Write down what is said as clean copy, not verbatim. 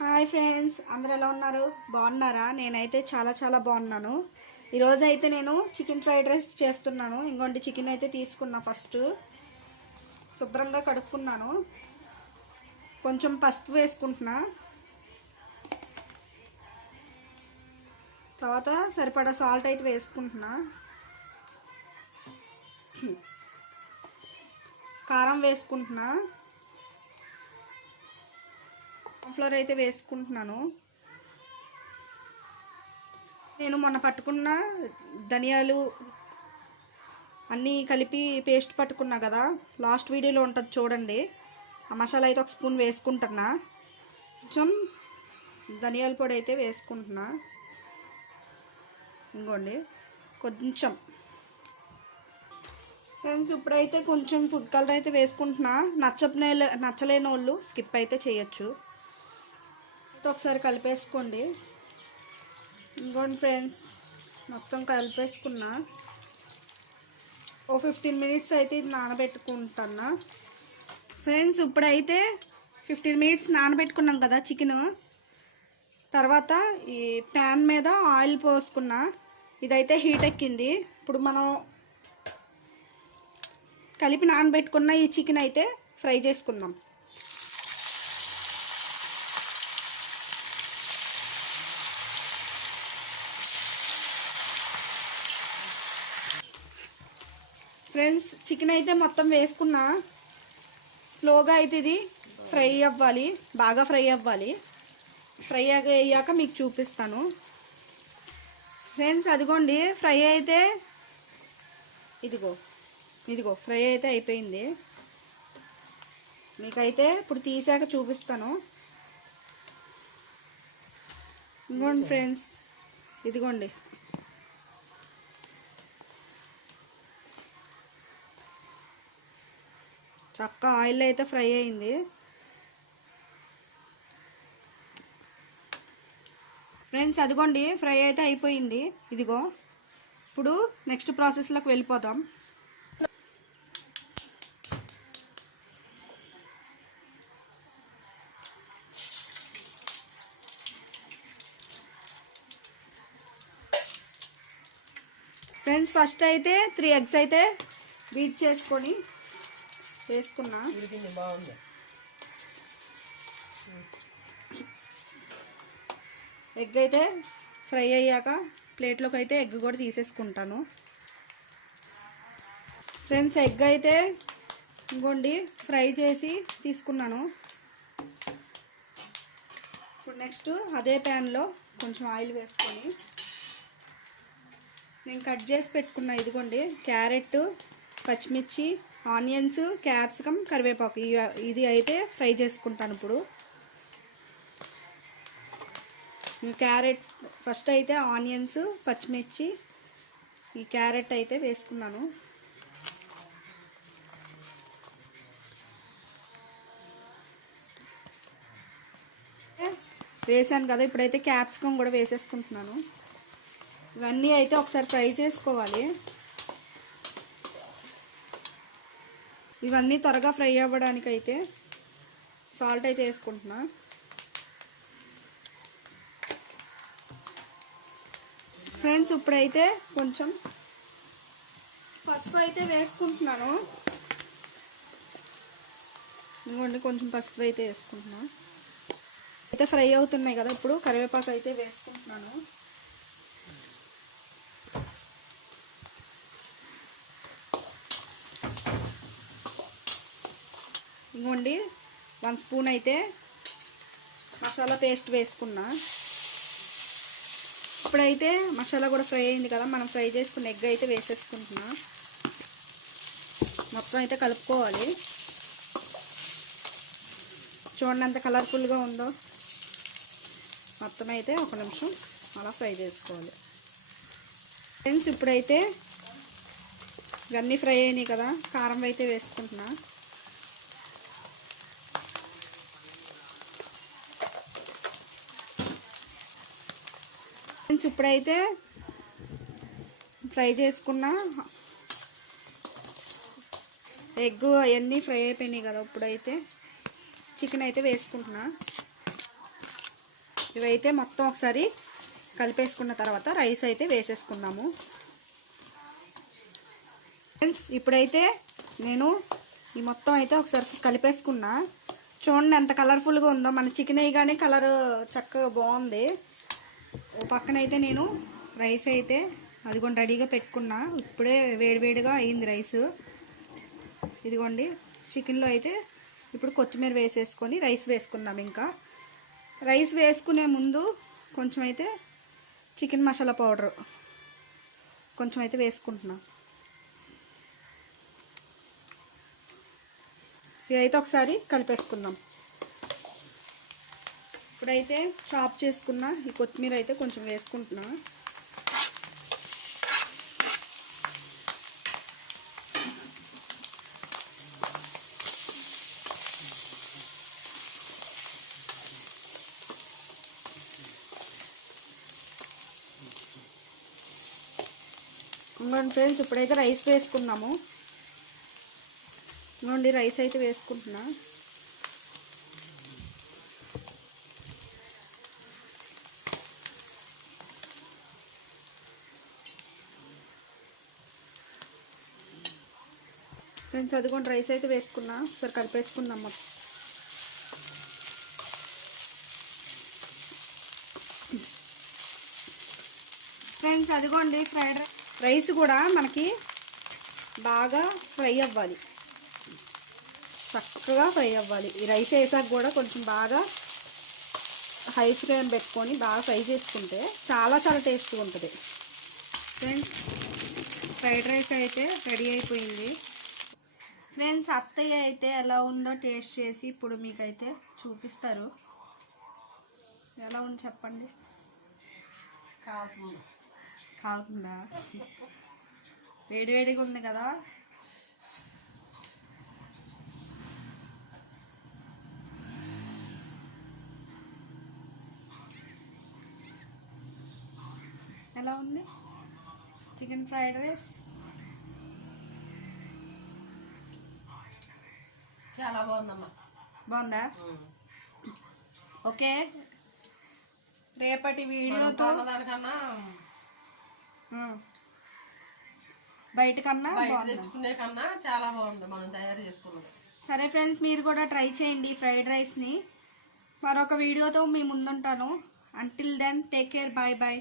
Hi friends, అందరు ఎలా ఉన్నారు? బాగున్నారా? నేనైతే చాలా బాగున్నాను. ఈరోజు అయితే నేను చికెన్ ఫ్రైడ్ రైస్ చేస్తున్నాను. ఇంకొంటి చికెన్ అయితే తీసుకున్నా. ఫస్ట్ శుభ్రంగా కడుక్కున్నాను. కొంచెం పసుపు వేసుకుంటున్నా. తర్వాత సరిపడా సాల్ట్ అయితే వేసుకుంటున్నా. కారం వేసుకుంటున్నా. ఫ్లోర్ అయితే వేసుకుంటున్నాను. నేను మొన్న పట్టుకున్న ధనియాలు అన్నీ కలిపి పేస్ట్ పట్టుకున్నా కదా, లాస్ట్ వీడియోలో ఉంటుంది చూడండి. ఆ మసాలా అయితే ఒక స్పూన్ వేసుకుంటున్నా. కొంచెం ధనియాల పొడి అయితే వేసుకుంటున్నా. ఇంకోండి కొంచెం. ఫ్రెండ్స్, ఇప్పుడైతే కొంచెం ఫుడ్ కలర్ అయితే వేసుకుంటున్నా. నచ్చలేని వాళ్ళు స్కిప్ అయితే చేయొచ్చు. ఒకసారి కలిపేసుకోండి. ఇంకోండి ఫ్రెండ్స్, మొత్తం కలిపేసుకున్నా. ఓ 15 మినిట్స్ అయితే ఇది నానబెట్టుకుంటున్నా. ఫ్రెండ్స్, ఇప్పుడైతే 15 మినిట్స్ నానబెట్టుకున్నాం కదా చికెన్. తర్వాత ఈ ప్యాన్ మీద ఆయిల్ పోసుకున్నా. ఇదైతే హీట్ ఎక్కింది. ఇప్పుడు మనం కలిపి నానబెట్టుకున్న ఈ చికెన్ అయితే ఫ్రై చేసుకుందాం. ఫ్రెండ్స్, చికెన్ అయితే మొత్తం వేసుకున్నా. స్లోగా అయితే ఇది ఫ్రై అవ్వాలి, బాగా ఫ్రై అవ్వాలి. ఫ్రై అయ్యాక మీకు చూపిస్తాను. ఫ్రెండ్స్, అదిగోండి ఫ్రై అయితే ఇదిగో ఫ్రై అయితే అయిపోయింది. మీకైతే ఇప్పుడు తీసాక చూపిస్తాను. ఇంకోండి ఫ్రెండ్స్, ఇదిగోండి చక్కగా ఆయిల్ అయితే ఫ్రై అయింది. ఫ్రెండ్స్, అదిగోండి ఫ్రై అయితే అయిపోయింది. ఇదిగో ఇప్పుడు నెక్స్ట్ ప్రాసెస్లోకి వెళ్ళిపోదాం. ఫ్రెండ్స్, ఫస్ట్ అయితే 3 ఎగ్స్ అయితే బీట్ చేసుకొని వేసుకున్నా. ఎగ్ అయితే ఫ్రై అయ్యాక ప్లేట్లోకి అయితే ఎగ్ కూడా తీసేసుకుంటాను. ఫ్రెండ్స్, ఎగ్ అయితే ఇంకోండి ఫ్రై చేసి తీసుకున్నాను. ఇప్పుడు నెక్స్ట్ అదే ప్యాన్లో కొంచెం ఆయిల్ వేసుకొని నేను కట్ చేసి పెట్టుకున్నా. ఇదిగోండి క్యారెట్, పచ్చిమిర్చి, ఆనియన్స్, క్యాప్సికమ్, కరివేపాకు ఇది అయితే ఫ్రై చేసుకుంటాను. ఇప్పుడు క్యారెట్ ఫస్ట్ అయితే ఆనియన్స్, పచ్చిమిర్చి, ఈ క్యారెట్ అయితే వేసుకున్నాను. వేసాను కదా, ఇప్పుడైతే క్యాప్సికమ్ కూడా వేసేసుకుంటున్నాను. ఇవన్నీ అయితే ఒకసారి ఫ్రై చేసుకోవాలి. ఇవన్నీ త్వరగా ఫ్రై అవ్వడానికి అయితే సాల్ట్ అయితే వేసుకుంటున్నా. ఫ్రెండ్స్, ఇప్పుడైతే కొంచెం పసుపు అయితే వేసుకుంటున్నాను. ఇంకోండి కొంచెం పసుపు అయితే వేసుకుంటున్నా. అయితే ఫ్రై అవుతున్నాయి కదా, ఇప్పుడు కరివేపాకు అయితే వేసుకుంటున్నాను. ఇంకోండి 1 స్పూన్ అయితే మసాలా పేస్ట్ వేసుకున్నా. ఇప్పుడైతే మసాలా కూడా ఫ్రై అయింది కదా, మనం ఫ్రై చేసుకున్న ఎగ్ అయితే వేసేసుకుంటున్నా. మొత్తం అయితే కలుపుకోవాలి. చూడండి ఎంత కలర్ఫుల్గా ఉందో. మొత్తం అయితే 1 నిమిషం అలా ఫ్రై చేసుకోవాలి. ఫ్రెండ్స్, ఇప్పుడైతే ఇవన్నీ ఫ్రై అయినాయి కదా, కారం అయితే వేసుకుంటున్నా. ఫ్రెండ్స్, ఇప్పుడైతే ఫ్రై చేసుకున్న ఎగ్ అవన్నీ ఫ్రై అయిపోయినాయి కదా, ఇప్పుడైతే చికెన్ అయితే వేసుకుంటున్నా. ఇవైతే మొత్తం ఒకసారి కలిపేసుకున్న తర్వాత రైస్ అయితే వేసేసుకుందాము. ఫ్రెండ్స్ ఇప్పుడైతే నేను ఈ మొత్తం అయితే ఒకసారి కలిపేసుకున్నా. చూడండి ఎంత కలర్ఫుల్గా ఉందో. మన చికెన్ వేయగానే కలర్ చక్కగా బాగుంది. ఓ పక్కనైతే నేను రైస్ అయితే అదిగోండి రెడీగా పెట్టుకున్నా. ఇప్పుడే వేడివేడిగా అయింది రైస్. ఇదిగోండి చికెన్లో అయితే ఇప్పుడు కొత్తిమీర వేసేసుకొని రైస్ వేసుకుందాం. ఇంకా రైస్ వేసుకునే ముందు కొంచెం అయితే చికెన్ మసాలా పౌడర్ కొంచెం అయితే వేసుకుంటున్నాం. ఇదైతే ఒకసారి కలిపేసుకుందాం. ఇప్పుడైతే చాప్ చేసుకున్న ఈ కొత్తిమీర అయితే కొంచెం వేసుకుంటున్నా. ఇంకోండి ఫ్రెండ్స్ ఇప్పుడైతే రైస్ వేసుకున్నాము. ఇంకోండి రైస్ అయితే వేసుకుంటున్నా. ఫ్రెండ్స్ అదిగోండి రైస్ అయితే వేసుకున్నా. ఒకసారి కలిపేసుకుందాం మొత్తం. ఫ్రెండ్స్ అదిగోండి ఫ్రైడ్ రైస్ కూడా మనకి బాగా ఫ్రై అవ్వాలి, చక్కగా ఫ్రై అవ్వాలి. ఈ రైస్ వేసాక కూడా కొంచెం బాగా హై ఫ్లేమ్ పెట్టుకొని బాగా ఫ్రై చేసుకుంటే చాలా చాలా టేస్ట్గా ఉంటుంది. ఫ్రెండ్స్ ఫ్రైడ్ రైస్ అయితే రెడీ అయిపోయింది. ఫ్రెండ్స్ అత్తయ్య అయితే ఎలా ఉందో టేస్ట్ చేసి ఇప్పుడు మీకైతే చూపిస్తారు. ఎలా ఉంది చెప్పండి. కాలుతుందా? వేడివేడిగా ఉంది కదా. ఎలా ఉంది చికెన్ ఫ్రైడ్ రైస్? చాలా బాగుందమ్మా. బాగుందా? ఓకే, రేపటి వీడియోతో దానికన్నా బయట కన్నా తెచ్చుకునే కన్నా చాలా బాగుంది మనం తయారు చేసుకున్నది. సరే ఫ్రెండ్స్ మీరు కూడా ట్రై చేయండి ఫ్రైడ్ రైస్ని. మరొక వీడియోతో మీ ముందుంటాను. Until then take care, bye bye.